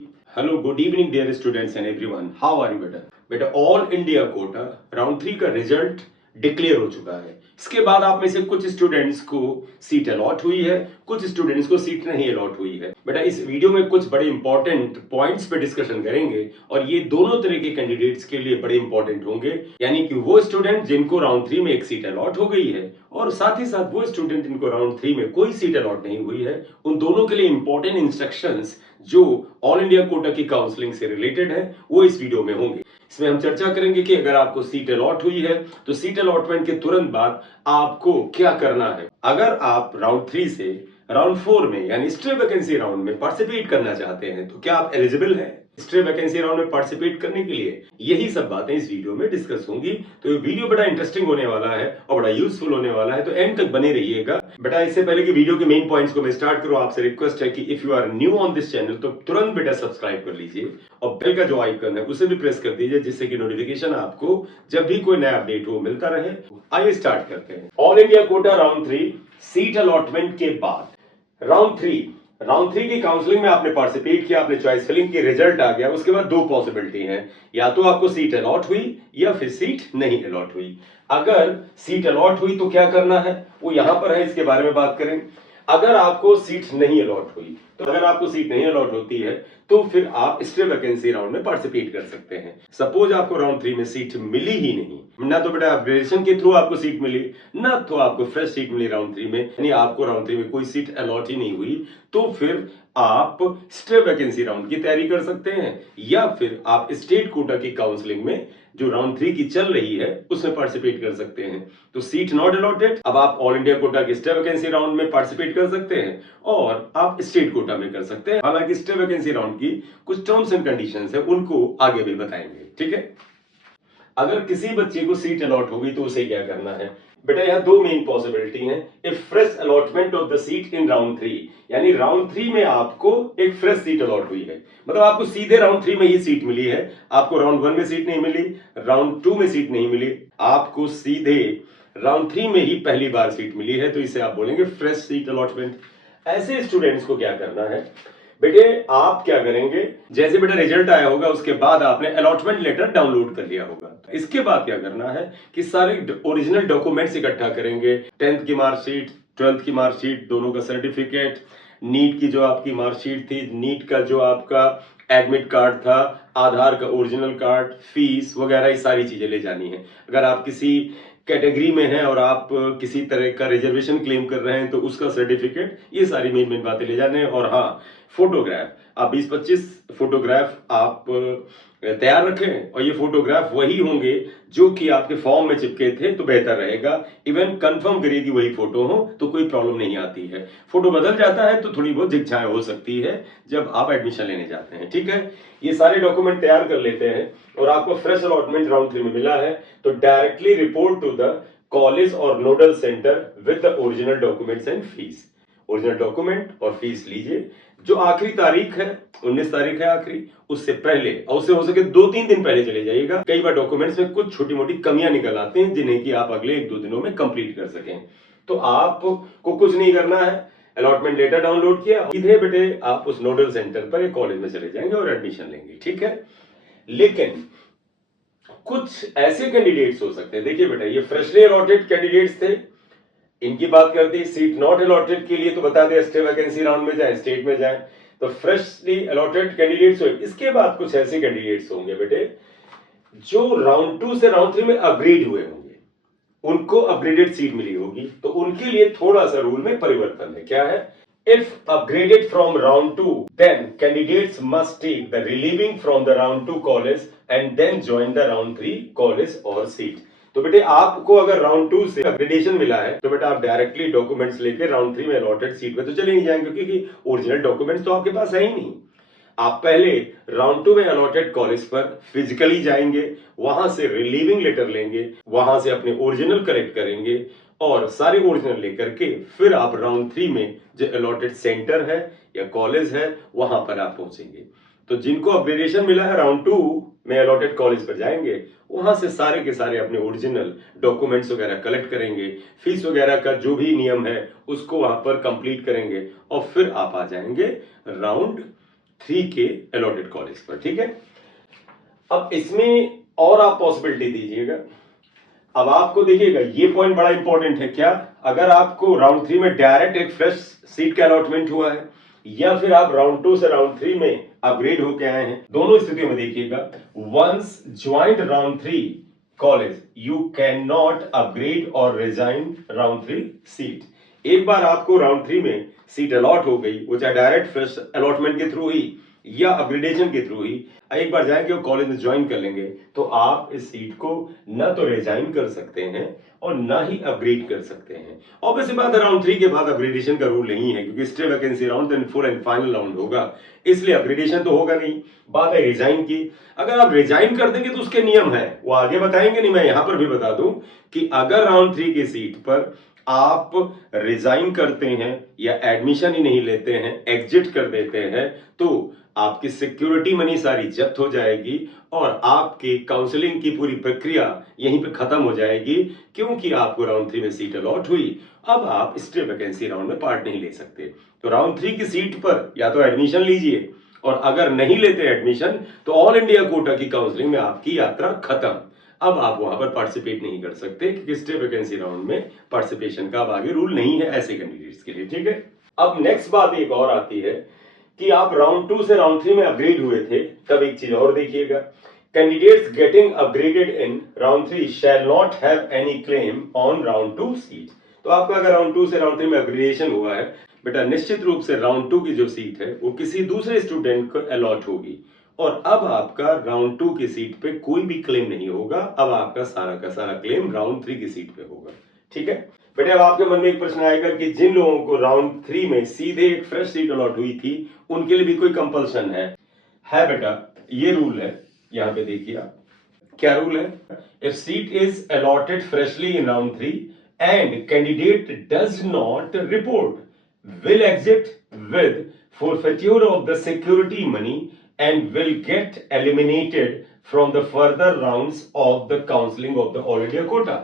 Hello good evening dear students and everyone, how are you बेटा? बेटा all India quota round 3 का result declare हो चुका है। इसके बाद आप में से कुछ स्टूडेंट्स को सीट अलॉट हुई है, कुछ स्टूडेंट्स को सीट नहीं अलॉट हुई है। बेटा इस वीडियो में कुछ बड़े इंपॉर्टेंट पॉइंट्स पे डिस्कशन करेंगे और ये दोनों तरह के कैंडिडेट्स के लिए बड़े इंपॉर्टेंट होंगे, यानी कि वो स्टूडेंट जिनको राउंड 3 में एक सीट अलॉट हो गई है और साथ ही साथ वो स्टूडेंट जिनको राउंड 3 में कोई सीट अलॉट नहीं हुई है, उन दोनों के लिए इंपॉर्टेंट इंस्ट्रक्शंस जो ऑल इंडिया कोटा की काउंसलिंग से रिलेटेड है वो इस वीडियो में होंगे। इसमें हम चर्चा करेंगे कि अगर आपको सीट अलॉट हुई है तो सीट अलॉटमेंट के तुरंत बाद आपको क्या करना है। अगर आप राउंड 3 से राउंड 4 में यानी स्ट्रे वैकेंसी राउंड में पार्टिसिपेट करना चाहते हैं तो क्या आप एलिजिबल हैं स्ट्रे वैकेंसी राउंड में पार्टिसिपेट करने के लिए? यही सब बातें इस वीडियो में डिस्कस होंगी। तो ये वीडियो बड़ा इंटरेस्टिंग होने वाला है और बड़ा यूजफुल होने वाला है, तो एंड तक बने रहिएगा। बेटा इससे पहले कि वीडियो के मेन पॉइंट्स को मैं स्टार्ट करूं, आपसे रिक्वेस्ट है कि if you are new on this channel तो तुरंत बेटा सब्सक्राइब कर लीजिए और बेल का जो आइकन है उसे भी प्रेस कर दीजिए, जिससे कि नोटिफिकेशन आपको जब भी कोई नया अपडेट हो मिलता रहे। आइए स्टार्ट करते हैं। All India quota round 3 seat allotment के बाद राउंड 3 की काउंसलिंग में आपने पार्टिसिपेट किया, आपने चॉइस फिलिंग की, रिजल्ट आ गया। उसके बाद दो पॉसिबिलिटी है, या तो आपको सीट अलॉट हुई या फिर सीट नहीं अलॉट हुई। अगर सीट अलॉट हुई तो क्या करना है वो यहां पर है, इसके बारे में बात करें। अगर आपको सीट नहीं अलॉट हुई तो अगर आपको सीट नहीं अलॉट होती है तो फिर आप स्ट्रे वैकेंसी राउंड में पार्टिसिपेट कर सकते हैं। सपोज आपको राउंड 3 में सीट मिली ही नहीं, ना तो बेटा अपग्रेडेशन के थ्रू आपको सीट मिली, ना तो आपको फ्रेश सीट मिली राउंड 3 में, यानी आपको राउंड 3 में कोई सीट अलॉट ही नहीं हुई, तो फिर आप स्ट्रे वैकेंसी राउंड की तैयारी कर सकते हैं या फिर आप स्टेट कोटा की काउंसलिंग में जो राउंड 3 की चल रही है उसमें पार्टिसिपेट कर सकते हैं। तो सीट नॉट अलॉटेड, अब आप ऑल इंडिया कोटा की स्टे वैकेंसी राउंड में पार्टिसिपेट कर सकते हैं और आप स्टेट कोटा में कर सकते हैं। हालांकि स्टे वैकेंसी राउंड की कुछ टर्म्स एंड कंडीशंस है, उनको आगे भी बताएंगे, ठीक है। अगर किसी बच्चे को सीट अलॉट होगी तो उसे क्या करना है? बेटा यहाँ दो मेन पॉसिबिलिटी हैं। If fresh allotment of the seat in round 3, यानी राउंड 3 में आपको एक फ्रेश सीट अलॉट हुई है, मतलब आपको सीधे राउंड 3 में ही सीट मिली है, आपको राउंड 1 में सीट नहीं मिली, राउंड 2 में सीट नहीं मिली, आपको सीधे राउंड 3 में ही पहली बार सीट मिली है, तो इसे आप बोलेंगे फ्रेश सीट अलॉटमेंट। ऐसे स्टूडेंट्स को क्या करना है बेटे, आप क्या करेंगे, जैसे बेटा रिजल्ट आया होगा उसके बाद आपने अलॉटमेंट लेटर डाउनलोड कर लिया होगा। इसके बाद क्या करना है कि सारे ओरिजिनल डॉक्यूमेंट्स इकट्ठा करेंगे, 10th की मार्कशीट, 12th की मार्कशीट, दोनों का सर्टिफिकेट, नीट की जो आपकी मार्कशीट थी, नीट का जो आपका एडमिट कार्ड था, आधार का ओरिजिनल कार्ड, फीस वगैरह, ये सारी चीजें ले जानी है। अगर आप किसी कैटेगरी में हैं और आप किसी तरह का रिजर्वेशन क्लेम कर रहे हैं तो उसका सर्टिफिकेट, ये सारी मेन बातें ले जाने हैं। और हाँ, फोटोग्राफ, आप 20-25 फोटोग्राफ आप तैयार रखें और ये फोटोग्राफ वही होंगे जो कि आपके फॉर्म में चिपके थे तो बेहतर रहेगा। इवन कंफर्म करिए कि वही फोटो हो तो कोई प्रॉब्लम नहीं आती है। फोटो बदल जाता है तो थोड़ी बहुत झिकझाक हो सकती है जब आप एडमिशन लेने जाते हैं, ठीक है। ये सारे डॉक्यूमेंट तैयार कर लेते हैं और आपको फ्रेश अलॉटमेंट राउंड 3 में मिला है तो directly report to the college और nodal centre with the original documents and fees. Original document और फीस लीजिए। जो आखिरी तारीख है 19 तारीख है आखिरी, उससे पहले और उससे हो सके 2-3 दिन पहले चले जाइएगा। कई बार डॉक्यूमेंट्स में कुछ छोटी मोटी कमियां निकल आती हैं जिन्हें कि आप अगले 1-2 दिनों में कंप्लीट कर सकें। तो आपको कुछ नहीं करना है, अलॉटमेंट लेटर डाउनलोड किया, सीधे बेटे आप उस नोडल सेंटर पर एक कॉलेज में चले जाएंगे और एडमिशन लेंगे, ठीक है। लेकिन कुछ ऐसे कैंडिडेट्स हो सकते हैं, देखिए बेटा ये फ्रेशली अलॉटेड कैंडिडेट्स थे, इनकी बात करते हैं। सीट नॉट अलॉटेड के लिए तो बता दें स्टे वैकेंसी राउंड में जाए, स्टेट में जाए। तो फ्रेशली अलॉटेड कैंडिडेट्स हुए। इसके बाद कुछ ऐसे कैंडिडेट्स होंगे बेटे जो राउंड 2 से राउंड 3 में अपग्रेड हुए होंगे, उनको अपग्रेडेड सीट मिली होगी, तो उनके लिए थोड़ा सा रूल में परिवर्तन है। क्या है? If upgraded from round 2, then candidates must take the relieving from the round 2 college and then join the round 3 college or seat. तो बेटे आपको अगर राउंड 2 से अपग्रेडेशन मिला है तो बेटा आप डायरेक्टली डॉक्यूमेंट्स लेके राउंड 3 में अलॉटेड सीट पे तो चले नहीं जाएंगे, क्योंकि ओरिजिनल डॉक्यूमेंट्स तो आपके पास है ही नहीं। आप पहले राउंड 2 में अलॉटेड कॉलेज पर फिजिकली जाएंगे, वहां से रिलीविंग लेटर लेंगे, वहां से अपने ओरिजिनल करेक्ट करेंगे और सारे ओरिजिनल लेकर के फिर आप राउंड 3 में जो अलॉटेड सेंटर है या कॉलेज है वहां पर आप पहुंचेंगे। तो जिनको अपग्रेडेशन मिला है राउंड 2 में अलॉटेड कॉलेज पर जाएंगे, वहां से सारे के सारे अपने ओरिजिनल डॉक्यूमेंट्स वगैरह कलेक्ट करेंगे, फीस वगैरह का जो भी नियम है उसको वहां पर कंप्लीट करेंगे और फिर आप आ जाएंगे राउंड 3 के अलॉटेड कॉलेज पर, ठीक है। अब इसमें और आप पॉसिबिलिटी दीजिएगा। अब आपको देखिएगा ये पॉइंट बड़ा इंपॉर्टेंट है, क्या अगर आपको राउंड 3 में डायरेक्ट एक फ्रेश सीट का अलॉटमेंट हुआ है या फिर आप राउंड 2 से राउंड 3 में अपग्रेड होके आए हैं, दोनों स्थितियों में देखिएगा once joint round 3 college you can not upgrade और रिजाइन राउंड 3 सीट। एक बार आपको राउंड 3 में सीट अलॉट हो गई, वो चाहे डायरेक्ट फ्रेश अलॉटमेंट के थ्रू ही या अपग्रेडेशन के थ्रू ही, एक बार जाएंगे और कॉलेज में ज्वाइन कर लेंगे तो आप इस सीट को ना तो रिजाइन कर सकते हैं और ना ही अपग्रेड कर सकते हैं। ऑब्वियसली बात है राउंड 3 के बाद अपग्रेडेशन का रूल नहीं है, क्योंकि stay vacancy round then full and final round होगा, इसलिए अपग्रेडेशन तो होगा नहीं। बात है रिजाइन की। अगर आप रिजाइन कर देंगे तो उसके नियम है, वो आगे बताएंगे, नहीं मैं यहां पर भी बता दूं कि अगर राउंड 3 की सीट पर आप रिजाइन करते हैं या एडमिशन ही नहीं लेते हैं, एग्जिट कर देते हैं, तो आपकी सिक्योरिटी मनी सारी जब्त हो जाएगी और आपकी काउंसलिंग की पूरी प्रक्रिया यहीं पे खत्म हो जाएगी, क्योंकि आपको राउंड 3 में सीट अलॉट हुई। अब आप स्टे वैकेंसी राउंड में पार्ट नहीं ले सकते। तो राउंड 3 की सीट पर या तो एडमिशन लीजिए, और अगर नहीं लेते एडमिशन तो ऑल इंडिया कोटा की काउंसलिंग में आपकी यात्रा खत्म। अब आप वहां पर पार्टिसिपेट नहीं कर सकते, क्योंकि स्टे वैकेंसी राउंड में पार्टिसिपेशन का अब आगे रूल नहीं है ऐसे कैंडिडेट्स के लिए, ठीक है। अब नेक्स्ट बात एक और आती है कि आप राउंड 2 से राउंड 3 में अपग्रेड हुए थे, तब एक चीज और देखिएगा, candidates getting upgraded in round 3 shall not have any claim on round 2 seat. तो आपका अगर राउंड 2 से राउंड 3 में अपग्रेडेशन हुआ है बेटा, निश्चित रूप से राउंड 2 की जो सीट है वो किसी दूसरे स्टूडेंट को अलॉट होगी, और अब आपका राउंड 2 की सीट पे कोई भी क्लेम नहीं होगा। अब आपका सारा का सारा क्लेम राउंड 3 की सीट पे होगा, ठीक है। बेटे अब आपके मन में एक प्रश्न आएगा कि जिन लोगों को राउंड 3 में सीधे एक फ्रेश सीट अलॉट हुई थी उनके लिए भी कोई कंपल्सन है बेटा, ये रूल है, यहां पे देखिए आप क्या रूल है। If seat is allotted freshly in round 3 and candidate does not report, will exit with forfeiture of the security money and will get eliminated from the further rounds of the counseling of the all India quota।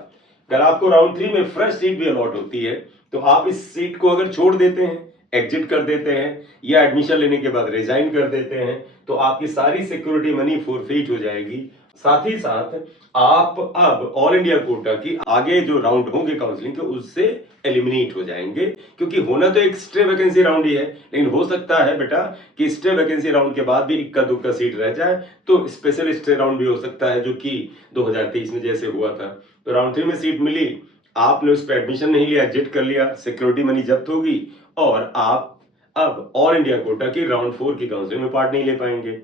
अगर आपको round 3 में fresh seat भी allot होती है तो आप इस seat को अगर छोड़ देते हैं, एग्जिट कर देते हैं या एडमिशन लेने के बाद रिजाइन कर देते हैं, तो आपकी सारी सिक्योरिटी मनी फोरफीट हो जाएगी। साथ ही साथ आप अब ऑल इंडिया कोटा की आगे जो राउंड होंगे काउंसलिंग के उससे एलिमिनेट हो जाएंगे, क्योंकि होना तो एक स्टे वैकेंसी राउंड ही है, लेकिन हो सकता है बेटा कि स्टे वैकेंसी राउंड के बाद भी इक्का दुक्का सीट रह जाए, तो स्पेशल स्टे राउंड भी हो सकता है, जो कि 2023 में जैसे हुआ था। तो राउंड 3 में सीट मिली, आपने उस पर एडमिशन नहीं लिया, एग्जिट कर लिया, सिक्योरिटी मनी जब्त होगी और आप अब ऑल इंडिया कोटा की राउंड 4 की काउंसलिंग में पार्ट नहीं ले पाएंगे।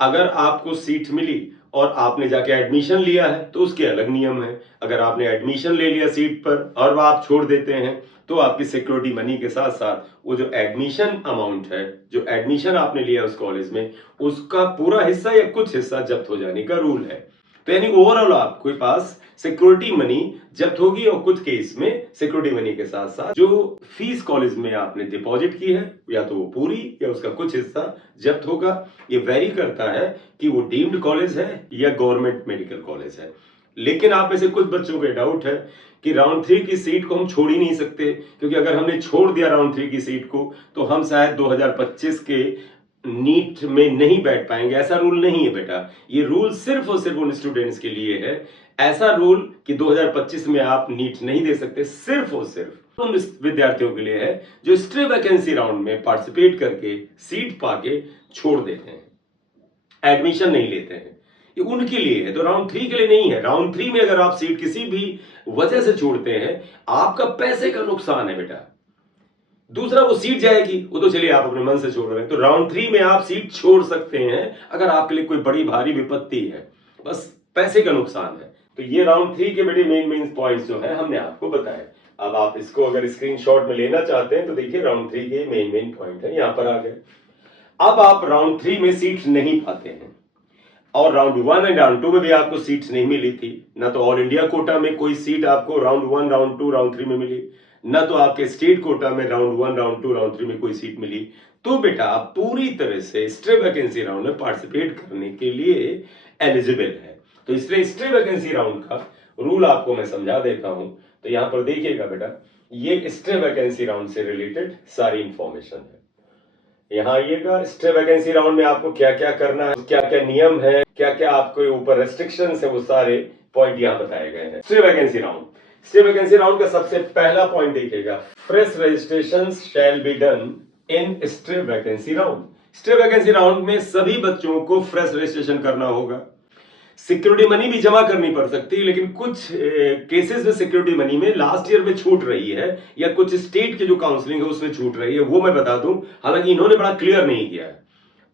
अगर आपको सीट मिली और आपने जाके एडमिशन लिया है तो उसके अलग नियम है। अगर आपने एडमिशन ले लिया सीट पर और आप छोड़ देते हैं तो आपकी सिक्योरिटी मनी के साथ साथ वो जो एडमिशन अमाउंट है, जो एडमिशन आपने लिया उस कॉलेज में, उसका पूरा हिस्सा या कुछ हिस्सा जब्त हो जाने का रूल है। तो यानी ओवरऑल आपके पास सिक्योरिटी मनी जब्त होगी और कुछ केस में सिक्योरिटी मनी के साथ साथ जो फीस कॉलेज में आपने डिपॉजिट की है या तो वो पूरी या उसका कुछ हिस्सा जब्त होगा। ये वेरी करता है कि वो डीम्ड कॉलेज है या गवर्नमेंट मेडिकल कॉलेज है। लेकिन आप में से कुछ बच्चों को डाउट है कि राउंड 3 की सीट को हम छोड़ ही नहीं सकते, क्योंकि अगर हमने छोड़ दिया राउंड 3 की सीट को तो हम शायद 2025 के नीट में नहीं बैठ पाएंगे। ऐसा रूल नहीं है बेटा, ये रूल सिर्फ और सिर्फ उन स्टूडेंट्स के लिए है। ऐसा रूल कि 2025 में आप नीट नहीं दे सकते, सिर्फ और सिर्फ उन विद्यार्थियों के लिए है जो स्टे वैकेंसी राउंड में पार्टिसिपेट करके सीट पाके छोड़ देते हैं, एडमिशन नहीं लेते हैं, ये उनके लिए है। तो राउंड 3 के लिए नहीं है। राउंड 3 में अगर आप सीट किसी भी वजह से छोड़ते हैं, आपका पैसे का नुकसान है बेटा। दूसरा वो सीट जाएगी, वो तो चलिए आप अपने मन से छोड़ रहे हैं। तो राउंड 3 में आप सीट छोड़ सकते हैं अगर आपके लिए कोई बड़ी भारी विपत्ति है, बस पैसे का नुकसान है। तो ये राउंड 3 के बड़े मेन पॉइंट्स जो है हमने आपको बताए। अब आप इसको अगर स्क्रीनशॉट में लेना चाहते हैं तो देखिए राउंड 3 के मेन पॉइंट है, यहां पर आ गए। अब आप राउंड 3 में सीट नहीं पाते हैं और राउंड 1 एंड राउंड 2 में भी आपको सीट्स नहीं मिली थी, ना तो ऑल इंडिया कोटा में कोई सीट आपको राउंड 1 राउंड 2 राउंड 3 में मिली, ना तो आपके स्टेट कोटा में राउंड 1 राउंड 2 राउंड 3 में कोई सीट मिली, तो बेटा आप पूरी तरह से स्टे वैकेंसी राउंड में पार्टिसिपेट करने के लिए एलिजिबल है। तो इसलिए स्टे वैकेंसी राउंड का रूल आपको मैं समझा देता हूं। तो यहां पर देखिएगा बेटा, ये स्टे वैकेंसी राउंड से रिलेटेड सारी इंफॉर्मेशन है। यहाँ आइएगा। स्टे वैकेंसी राउंड में आपको क्या क्या करना है, क्या क्या नियम है, क्या क्या आपके ऊपर रेस्ट्रिक्शंस है, वो सारे पॉइंट यहाँ बताए गए हैं। Stay vacancy round, stay vacancy round का सबसे पहला पॉइंट देखिएगा, fresh registration shall be done in stay vacancy round. Stay vacancy round में सभी बच्चों को फ्रेश रजिस्ट्रेशन करना होगा। सिक्योरिटी मनी भी जमा करनी पड़ सकती है, लेकिन कुछ केसेस में सिक्योरिटी मनी में लास्ट ईयर में छूट रही है, या कुछ स्टेट की जो काउंसलिंग है उसमें छूट रही है, वो मैं बता दूं। हालांकि इन्होंने बड़ा क्लियर नहीं किया है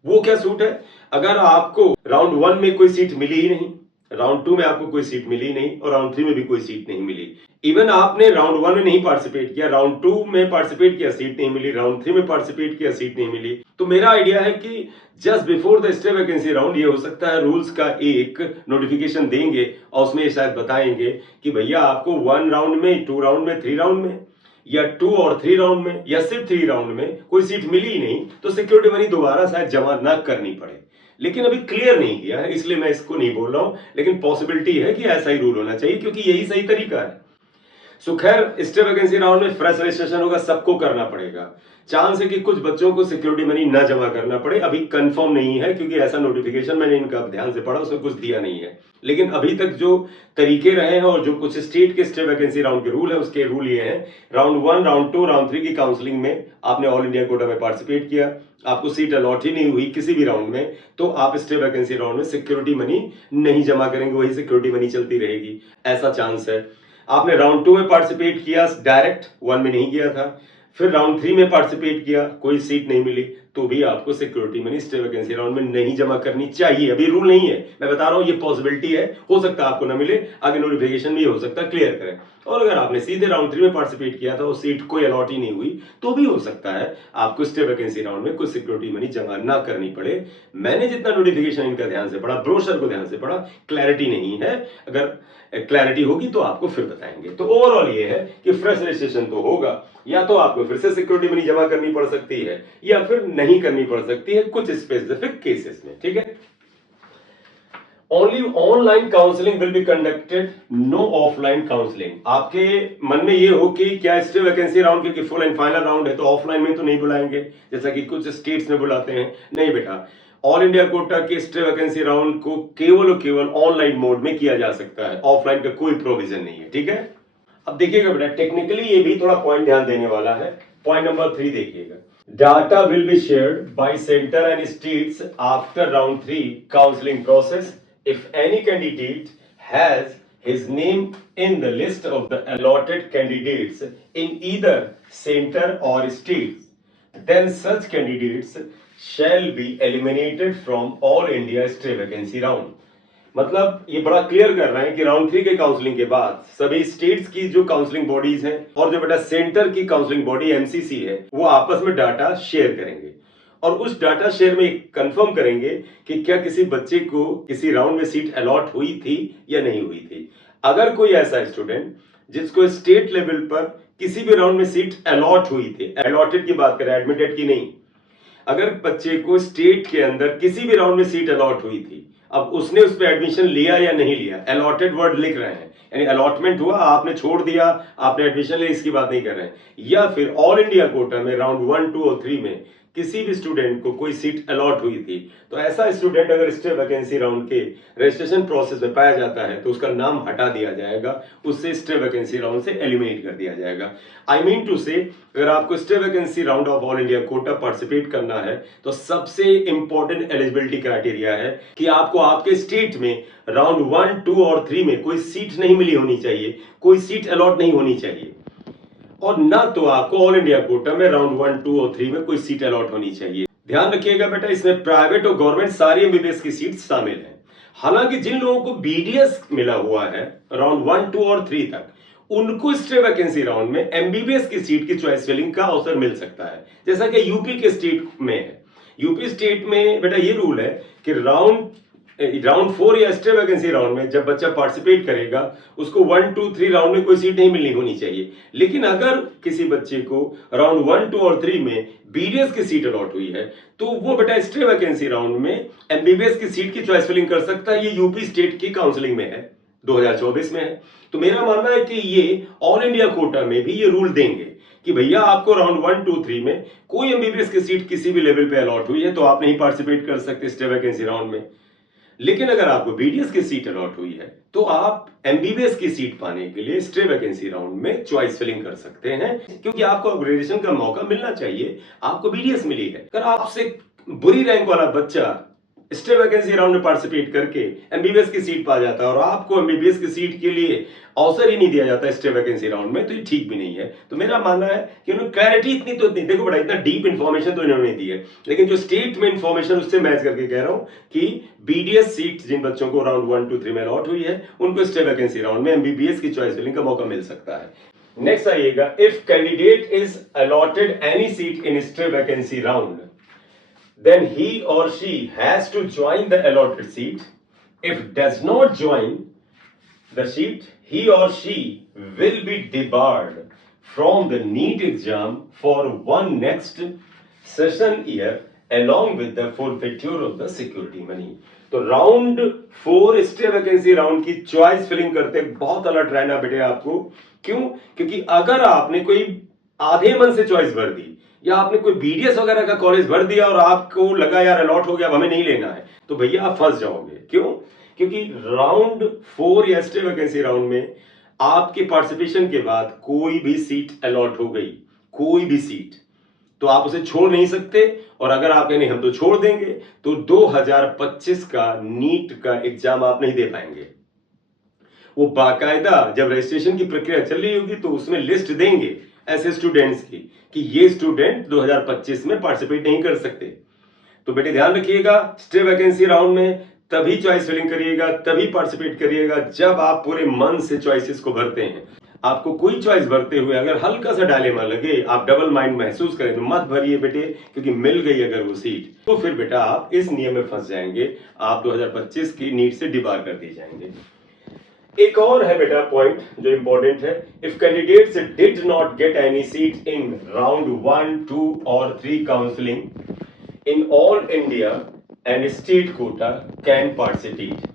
वो क्या छूट है। अगर आपको राउंड 1 में कोई सीट मिली ही नहीं, राउंड 2 में आपको कोई सीट मिली नहीं, और राउंड 3 में भी कोई सीट नहीं मिली, इवन आपने राउंड 1 में नहीं पार्टिसिपेट किया, राउंड 2 में पार्टिसिपेट किया, सीट नहीं मिली, राउंड 3 में पार्टिसिपेट किया, सीट नहीं मिली, तो मेरा आइडिया है कि just before the stay vacancy round ये हो सकता है रूल्स का एक नोटिफिकेशन देंगे, और उसमें शायद बताएंगे कि भैया आपको 1 राउंड में, 2 राउंड में, 3 राउंड में, या 2 और 3 राउंड में, या सिर्फ 3 राउंड में कोई सीट मिली ही नहीं, तो सिक्योरिटी मनी दोबारा शायद जमा ना करनी पड़े। लेकिन अभी क्लियर नहीं किया है, इसलिए मैं इसको नहीं बोल रहा हूं, लेकिन पॉसिबिलिटी है कि ऐसा ही रूल होना चाहिए, क्योंकि यही सही तरीका है। सो खैर, स्टे वैकेंसी राउंड में फ्रेश रजिस्ट्रेशन होगा, सबको करना पड़ेगा। चांस है कि कुछ बच्चों को सिक्योरिटी मनी ना जमा करना पड़े, अभी कंफर्म नहीं है, क्योंकि ऐसा नोटिफिकेशन मैंने इनका ध्यान से पढ़ा, उसमें कुछ दिया नहीं है। लेकिन अभी तक जो तरीके रहे हैं और जो कुछ स्टेट के स्टे वैकेंसी राउंड के रूल है, उसके रूल ये हैं, राउंड 1, राउंड 2, राउंड 3 की काउंसलिंग में आपने ऑल इंडिया कोटा में पार्टिसिपेट किया, आपको सीट अलॉट ही नहीं हुई किसी भी राउंड में, तो आप स्टे वैकेंसी राउंड में सिक्योरिटी मनी नहीं जमा करेंगे, वही सिक्योरिटी मनी चलती रहेगी, ऐसा चांस है। आपने राउंड 2 में पार्टिसिपेट किया, डायरेक्ट 1 में नहीं किया था, फिर राउंड 3 में पार्टिसिपेट किया, कोई सीट नहीं मिली, तो भी आपको security money stay vacancy round में नहीं जमा करनी चाहिए। अभी रूल नहीं है, मैं बता रहा हूं, ये पॉसिबिलिटी है, हो सकता है आपको ना मिले, आगे नोटिफिकेशन में हो सकता है क्लियर करें। और अगर आपने सीधे राउंड 3 में पार्टिसिपेट किया था और सीट कोई अलॉट ही नहीं हुई, तो भी हो सकता है आपको स्टे वैकेंसी राउंड में कुछ सिक्योरिटी मनी जमा ना करनी पड़े। मैंने जितना नोटिफिकेशन इनका ध्यान से पढ़ा, ब्रोशर को ध्यान से पढ़ा, क्लैरिटी नहीं है। अगर क्लैरिटी होगी तो आपको फिर बताएंगे। तो ओवरऑल ये है कि फ्रेश रजिस्ट्रेशन तो होगा, या तो आपको फिर से सिक्योरिटी मनी जमा करनी पड़ सकती है, या फिर नहीं करनी पड़ सकती है कुछ स्पेसिफिक केसेस में, ठीक है। Only online counselling will be conducted, no offline counselling. आपके मन में ये हो कि क्या स्टे वैकेंसी राउंड क्योंकि फुल एंड फाइनल राउंड है तो ऑफलाइन में तो नहीं बुलाएंगे, जैसा कि कुछ स्टेट्स में बुलाते हैं। नहीं बेटा, ऑल इंडिया कोटा के स्टे वैकेंसी राउंड को केवल और केवल ऑनलाइन मोड में किया जा सकता है, ऑफलाइन का कोई प्रोविजन नहीं है, ठीक है। अब देखिएगा बेटा, टेक्निकली ये भी थोड़ा पॉइंट ध्यान देने वाला है। पॉइंट नंबर 3 देखिएगा, data will be shared by centre and states after round 3 counselling process if any candidate has his name in the list of the allotted candidates in either center or states, then such candidates shall be eliminated from all India stray vacancy round। मतलब ये बड़ा clear कर रहे हैं कि round 3 के counselling के बाद सभी स्टेट्स की जो काउंसलिंग बॉडीज हैं और जो बेटा सेंटर की काउंसलिंग बॉडी एमसीसी है, वो आपस में डाटा शेयर करेंगे, और उस डाटा शेयर में कंफर्म करेंगे कि क्या किसी बच्चे को किसी राउंड में सीट अलॉट हुई थी या नहीं हुई थी। अगर कोई ऐसा स्टूडेंट जिसको स्टेट लेवल पर किसी भी राउंड में सीट अलॉट हुई थी, अलॉटेड की बात करें, एडमिटेड की नहीं, अगर बच्चे को स्टेट के अंदर किसी भी राउंड में सीट अलॉट हुई थी, अब उसने उस पर एडमिशन लिया या नहीं लिया, अलॉटेड वर्ड लिख रहे हैं, यानी अलॉटमेंट हुआ, आपने छोड़ दिया, आपने एडमिशन लिया, इसकी बात नहीं कर रहे हैं, या फिर ऑल इंडिया कोटा में राउंड 1, 2 और 3 में किसी भी स्टूडेंट को कोई सीट अलॉट हुई थी, तो ऐसा स्टूडेंट अगर स्टे वैकेंसी राउंड के रजिस्ट्रेशन प्रोसेस में पाया जाता है तो उसका नाम हटा दिया जाएगा, उससे स्टे वैकेंसी राउंड से एलिमिनेट कर दिया जाएगा। आई मीन टू से, अगर आपको stay vacancy round of all India quota participate करना है तो सबसे इंपॉर्टेंट एलिजिबिलिटी क्राइटेरिया है कि आपको आपके स्टेट में राउंड 1, 2 और 3 में कोई सीट नहीं मिली होनी चाहिए, कोई सीट अलॉट नहीं होनी चाहिए, और ना तो आपको ऑल इंडिया कोटा में राउंड 1, 2 और 3 में कोई सीट अलॉट होनी चाहिए। ध्यान रखिएगा बेटा, इसमें प्राइवेट और गवर्नमेंट सारी एमबीबीएस की सीट शामिल हैं। हालांकि जिन लोगों को बीडीएस मिला हुआ है राउंड 1, 2 और 3 तक, उनको स्टे वैकेंसी राउंड में एमबीबीएस की सीट की चॉइस फिलिंग का अवसर मिल सकता है, जैसा कि यूपी के स्टेट में है। यूपी स्टेट में बेटा ये रूल है कि राउंड 4 या स्टे वैकेंसी राउंड में जब बच्चा पार्टिसिपेट करेगा उसको 1, 2, 3 राउंड में कोई सीट नहीं मिलनी होनी चाहिए। लेकिन अगर किसी बच्चे को राउंड 1, 2 और 3 में बीडीएस की सीट अलॉट हुई है तो वो बेटा स्टे वैकेंसी राउंड में एमबीबीएस की सीट की चॉइस फिलिंग कर सकता है। ये यूपी स्टेट की काउंसलिंग में है, 2024 में है। तो मेरा मानना है कि ये ऑल इंडिया कोटा में भी ये रूल देंगे कि भैया आपको राउंड 1, 2, 3 में कोई एमबीबीएस की सीट किसी भी लेवल पे अलॉट हुई है तो आप नहीं पार्टिसिपेट कर सकते स्टे वैकेंसी राउंड में। लेकिन अगर आपको बीडीएस की सीट अलॉट हुई है तो आप एमबीबीएस की सीट पाने के लिए स्टे वैकेंसी राउंड में चॉइस फिलिंग कर सकते हैं, क्योंकि आपको अपग्रेडेशन का मौका मिलना चाहिए। आपको बीडीएस मिली है, अगर आपसे बुरी रैंक वाला बच्चा स्टे वैकेंसी राउंड में पार्टिसिपेट करके एमबीबीएस की सीट पा जाता है और आपको एमबीबीएस की सीट के लिए अवसर ही नहीं दिया जाता स्टे वैकेंसी राउंड में, तो ये ठीक भी नहीं है। तो मेरा मानना है कि उन्होंने क्लैरिटी इतनी तो नहीं, देखो बड़ा इतना डीप इंफॉर्मेशन तो इन्होंने दी है, लेकिन जो स्टेट में इंफॉर्मेशन उससे मैच करके कह रहा हूं कि बीडीएस सीट जिन बच्चों को राउंड 1, 2, 3 में अलॉट हुई है उनको स्टे वैकेंसी राउंड में एमबीबीएस की चॉइस फिलिंग का मौका मिल सकता है। नेक्स्ट आइएगा, if candidate is allotted any seat in stay vacancy round then he or she has to join the allotted seat. If does not join the seat, he or she will be debarred from the NEET exam for one next session year along with the forfeiture of the security money. तो round 4 stay vacancy round की choice filling करते बहुत alert रहना बेटे आपको। क्यों? क्योंकि अगर आपने कोई आधे मन से चॉइस भर दी या आपने कोई बीडीएस वगैरह का कॉलेज भर दिया और आपको लगा यार अलॉट हो गया अब हमें नहीं लेना है, तो भैया आप फंस जाओगे। क्यों? क्योंकि राउंड 4 या स्टे वैकेंसी राउंड में आपके पार्टिसिपेशन के बाद कोई भी सीट अलॉट हो गई, कोई भी सीट, तो आप उसे छोड़ नहीं सकते। और अगर आप नहीं हम तो छोड़ देंगे तो 2025 का नीट का एग्जाम आप नहीं दे पाएंगे। वो बाकायदा जब रजिस्ट्रेशन की प्रक्रिया चल रही होगी तो उसमें लिस्ट देंगे ऐसे स्टूडेंट्स की कि ये स्टूडेंट 2025 में पार्टिसिपेट नहीं कर सकते। तो बेटे ध्यान रखिएगा, स्टे वैकेंसी राउंड में तभी चॉइस फिलिंग करिएगा, तभी पार्टिसिपेट करिएगा जब आप पूरे मन से चॉइसेस को भरते हैं। आपको कोई चॉइस भरते हुए अगर हल्का सा डायलेमा लगे, आप डबल माइंड महसूस करें, तो मत भरिए बेटे, क्योंकि मिल गई अगर वो सीट तो फिर बेटा आप इस नियम में फंस जाएंगे, आप 2025 की नीट से डिबार कर दिए जाएंगे। एक और है बेटा पॉइंट जो इंपॉर्टेंट है, if candidates did not get any seat in round 1, 2 और 3 counselling in all India and state quota can participate.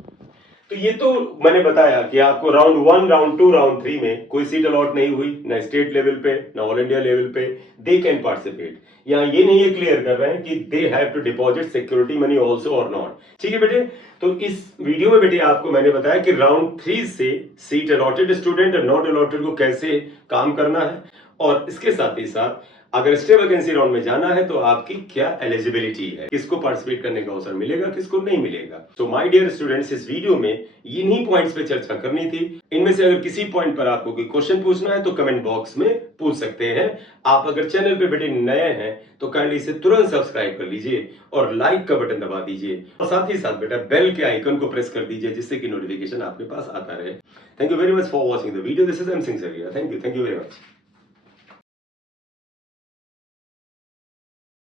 तो ये तो मैंने बताया कि आपको राउंड 1, राउंड 2, राउंड 3 में कोई सीट अलॉट नहीं हुई, ना स्टेट लेवल पे ना ऑल इंडिया लेवल पे, दे कैन पार्टिसिपेट। यहाँ ये नहीं है क्लियर कर रहे हैं कि they have to deposit security money also और नॉट। ठीक है बेटे, तो इस वीडियो में बेटे आपको मैंने बताया कि राउंड 3 से सीट अलॉटेड स्टूडेंट और नॉट अलॉटेड को कैसे काम करना है, और इसके साथ ही साथ अगर स्टे वैकेंसी राउंड में जाना है तो आपकी क्या एलिजिबिलिटी है, किसको पार्टिसिपेट करने का अवसर मिलेगा, किसको नहीं मिलेगा। सो माय डियर स्टूडेंट्स, इस वीडियो में इन्हीं पॉइंट्स पे चर्चा करनी थी। इनमें से अगर किसी पॉइंट पर आपको कोई क्वेश्चन पूछना है तो कमेंट बॉक्स में पूछ सकते हैं। आप अगर चैनल पे बेटे नए हैं तो काइंडली इसे तुरंत सब्सक्राइब कर लीजिए और लाइक का बटन दबा दीजिए, और साथ ही साथ बेटा बेल के आइकन को प्रेस कर दीजिए जिससे कि नोटिफिकेशन आपके पास आता रहे। Thank you very much for watching the video. This is M Singh Sariya. Thank you very much.